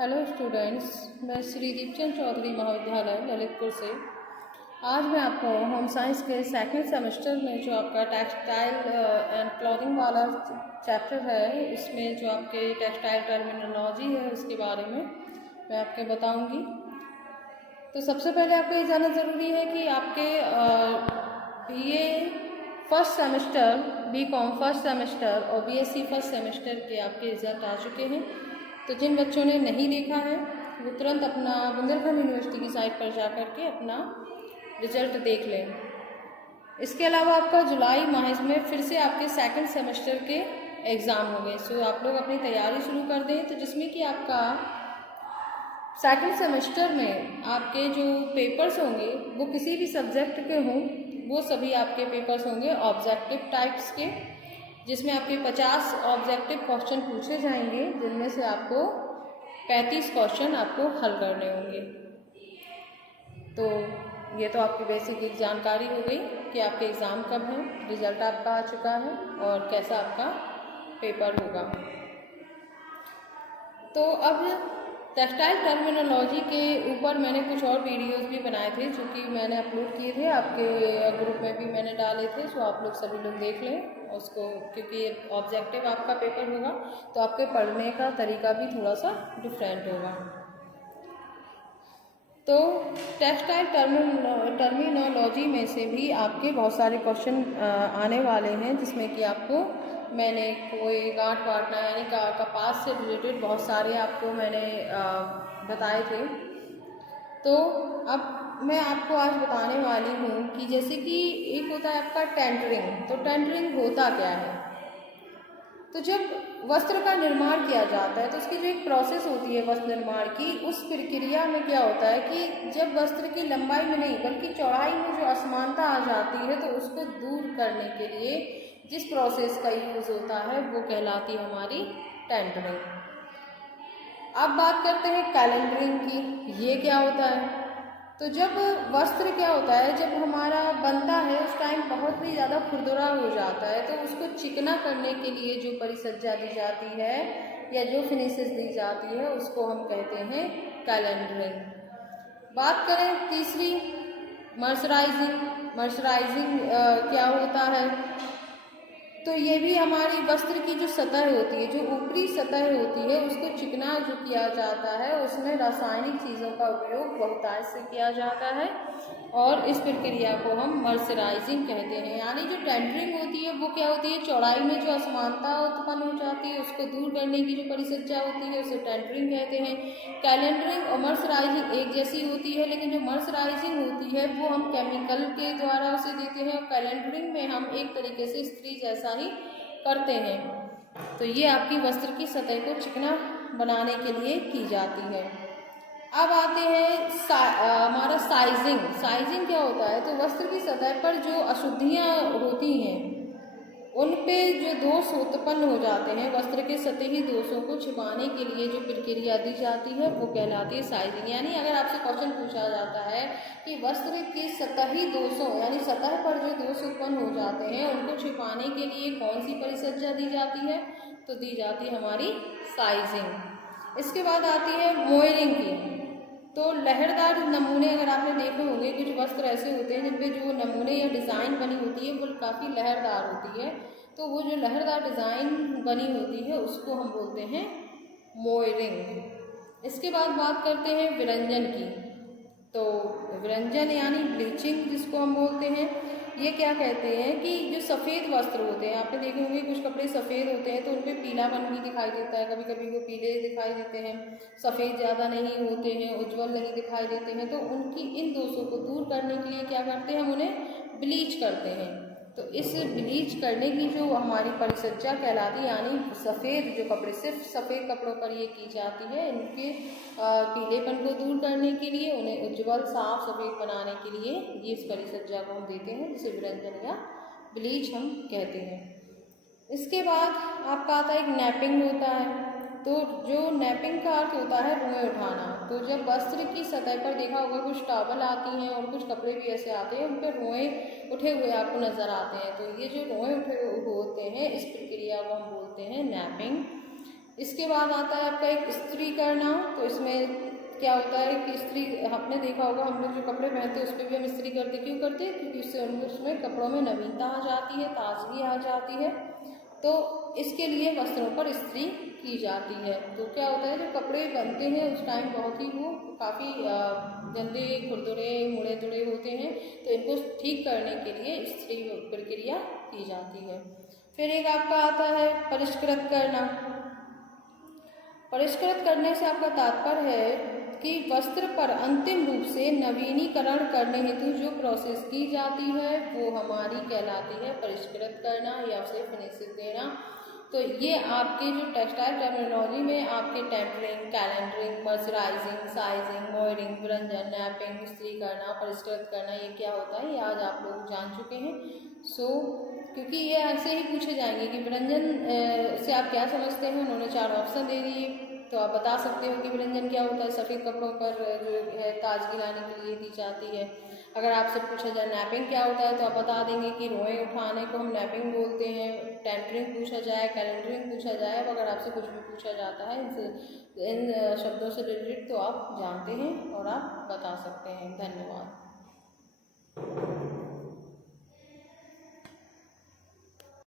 Hello students, मैं श्री दीपचंद चौधरी महाविद्यालय ललितपुर से। आज मैं आपको होम साइंस के सेकंड सेमेस्टर में जो आपका टेक्सटाइल एंड क्लॉथिंग वाला चैप्टर है, उसमें जो आपके टेक्सटाइल टर्मिनोलॉजी है उसके बारे में मैं आपको बताऊंगी। तो सबसे पहले आपको ये जानना ज़रूरी है कि आपके BA first semester, BCom first semester और बीएससी फर्स्ट सेमेस्टर के आपके रिजल्ट आ चुके हैं। तो जिन बच्चों ने नहीं देखा है वो तुरंत अपना बुंदेलखंड यूनिवर्सिटी की साइट पर जा कर के अपना रिजल्ट देख लें। इसके अलावा आपका जुलाई माह में फिर से आपके सेकंड सेमेस्टर के एग्ज़ाम हो गए। सो आप लोग अपनी तैयारी शुरू कर दें। तो जिसमें कि आपका सेकंड सेमेस्टर में आपके जो पेपर्स होंगे वो किसी भी सब्जेक्ट के हों, वो सभी आपके पेपर्स होंगे ऑब्जेक्टिव टाइप्स के, जिसमें आपके 50 ऑब्जेक्टिव क्वेश्चन पूछे जाएंगे, जिनमें से आपको 35 क्वेश्चन आपको हल करने होंगे। तो ये तो आपकी बेसिक जानकारी हो गई कि आपके एग्ज़ाम कब है, रिजल्ट आपका आ चुका है और कैसा आपका पेपर होगा। तो अब टेक्सटाइल टर्मिनोलॉजी के ऊपर मैंने कुछ और वीडियोस भी बनाए थे जो कि मैंने अपलोड किए थे, आपके ग्रुप में भी मैंने डाले थे। सो आप लोग सभी लोग देख लें उसको, क्योंकि ऑब्जेक्टिव आपका पेपर होगा तो आपके पढ़ने का तरीका भी थोड़ा सा डिफरेंट होगा। तो टेक्सटाइल टर्मिनोलॉजी में से भी आपके बहुत सारे क्वेश्चन आने वाले हैं, जिसमें कि आपको मैंने कोई गांठ बांटना यानी कपास से रिलेटेड बहुत सारे आपको मैंने बताए थे। तो अब मैं आपको आज बताने वाली हूँ कि जैसे कि एक होता है आपका टेंटरिंग। तो टेंटरिंग होता क्या है? तो जब वस्त्र का निर्माण किया जाता है तो उसकी जो एक प्रोसेस होती है वस्त्र निर्माण की, उस प्रक्रिया में क्या होता है कि जब वस्त्र की लंबाई में नहीं बल्कि चौड़ाई में जो असमानता आ जाती है तो उसको दूर करने के लिए जिस प्रोसेस का यूज़ होता है वो कहलाती है हमारी टेंटरिंग। अब बात करते हैं कैलेंडरिंग की। ये क्या होता है? तो जब वस्त्र क्या होता है, जब हमारा बनता है उस टाइम बहुत ही ज़्यादा खुरदुरा हो जाता है, तो उसको चिकना करने के लिए जो परिसज्जा दी जाती है या जो फिनिशेस दी जाती है उसको हम कहते हैं कैलेंडरिंग। बात करें तीसरी, मर्सराइजिंग क्या होता है? तो ये भी हमारी वस्त्र की जो सतह होती है, जो ऊपरी सतह होती है, उसको चिकना जो किया जाता है उसमें रासायनिक चीज़ों का उपयोग बहुतायत से किया जाता है और इस प्रक्रिया को हम मर्सराइजिंग कहते हैं। यानी जो टेंटरिंग होती है वो क्या होती है, चौड़ाई में जो असमानता उत्पन्न हो जाती है उसको दूर करने की जो परिसज्जा होती है उसे टेंटरिंग कहते हैं। कैलेंडरिंग और मर्सराइजिंग एक जैसी होती है, लेकिन जो मर्सराइजिंग होती है वो हम केमिकल के द्वारा उसे देते हैं और कैलेंडरिंग में हम एक तरीके से स्त्री जैसा ही करते हैं। तो ये आपकी वस्त्र की सतह को चिकना बनाने के लिए की जाती है। अब आते हैं हमारा साइजिंग क्या होता है? तो वस्त्र की सतह पर जो अशुद्धियाँ होती हैं उन पे जो दोष उत्पन्न हो जाते हैं, वस्त्र के सतही दोषों को छिपाने के लिए जो प्रक्रिया दी जाती है वो कहलाती है साइजिंग। यानी अगर आपसे क्वेश्चन पूछा जाता है कि वस्त्र के सतही दोषों यानी सतह पर जो दोष उत्पन्न हो जाते हैं उनको छिपाने के लिए कौन सी परिसज्जा दी जाती है? तो दी जाती है हमारी साइजिंग। इसके बाद आती है मोयरिंग की। तो लहरदार नमूने अगर आपने देखे होंगे, कुछ वस्त्र ऐसे होते हैं जिनपे जो नमूने या डिज़ाइन बनी होती है वो काफ़ी लहरदार होती है। तो वो जो लहरदार डिज़ाइन बनी होती है उसको हम बोलते हैं मोयरिंग। इसके बाद बात करते हैं विरंजन की। तो विरंजन यानी ब्लीचिंग जिसको हम बोलते हैं, ये क्या कहते हैं कि जो सफ़ेद वस्त्र होते हैं, आपने देखे होंगे कुछ कपड़े सफ़ेद होते हैं तो उन पर पीलापन भी दिखाई देता है, कभी कभी वो पीले दिखाई देते हैं, सफ़ेद ज़्यादा नहीं होते हैं, उज्ज्वल नहीं दिखाई देते हैं। तो उनकी इन दोषों को दूर करने के लिए क्या करते हैं, हम उन्हें ब्लीच करते हैं। तो इस ब्लीच करने की जो हमारी परिसज्जा कहलाती है, यानी सफ़ेद जो कपड़े, सिर्फ सफ़ेद कपड़ों पर ये की जाती है, इनके पीलेपन को दूर करने के लिए, उन्हें उज्ज्वल साफ सफ़ेद बनाने के लिए ये इस परिसज्जा को हम देते हैं, जिसे विरंजन या ब्लीच हम कहते हैं। इसके बाद आपका आता है एक नैपिंग होता है। तो जो नैपिंग का अर्थ होता है रुएं उठाना। तो जब वस्त्र की सतह पर देखा होगा कुछ टॉवल आती हैं और कुछ कपड़े भी ऐसे आते हैं उन पर रुएं उठे हुए आपको नज़र आते हैं। तो ये जो रुएं उठे होते हैं इस प्रक्रिया को हम बोलते हैं नैपिंग। इसके बाद आता है आपका एक इस्त्री करना। तो इसमें क्या होता है कि इस्त्री, आपने देखा होगा हम लोग जो कपड़े पहनते हैं उस पर भी हम इस्त्री करते, क्यों करते हैं? क्योंकि उससे उसमें कपड़ों में नवीनता आ जाती है, ताजगी आ जाती है। तो इसके लिए वस्त्रों पर इस्त्री की जाती है। तो क्या होता है, जो कपड़े बनते हैं उस टाइम बहुत ही वो काफ़ी गंदे, खुरदुरे, मुड़े दुड़े होते हैं, तो इनको ठीक करने के लिए इस्त्री प्रक्रिया की जाती है। फिर एक आपका आता है परिष्कृत करना। परिष्कृत करने से आपका तात्पर्य है कि वस्त्र पर अंतिम रूप से नवीनीकरण करने हेतु जो प्रोसेस की जाती है वो हमारी कहलाती है परिष्कृत करना या फिर फिनिशिंग देना। तो ये आपके जो टेक्सटाइल टर्मिनोलॉजी में आपके टेम्परिंग, कैलेंडरिंग, मर्सराइजिंग, साइजिंग, मोयरिंग, विरंजन, नैपिंग, इस्त्री करना, परिष्कृत करना, ये क्या होता है ये आज आप लोग जान चुके हैं। क्योंकि ये ऐसे ही पूछे जाएंगे कि विरंजन से आप क्या समझते हैं। उन्होंने 4 ऑप्शन दे दिए, तो आप बता सकते हो कि विरंजन क्या होता है। सफ़ेद कपड़ों पर जो है ताजगी लाने के लिए दी जाती है। अगर आपसे पूछा जाए नैपिंग क्या होता है तो आप बता देंगे कि रोएं उठाने को हम नैपिंग बोलते हैं। टेम्परिंग पूछा जाए, कैलेंडरिंग पूछा जाए, अब अगर आपसे कुछ भी पूछा जाता है इन शब्दों से रिलेटेड तो आप जानते हैं और आप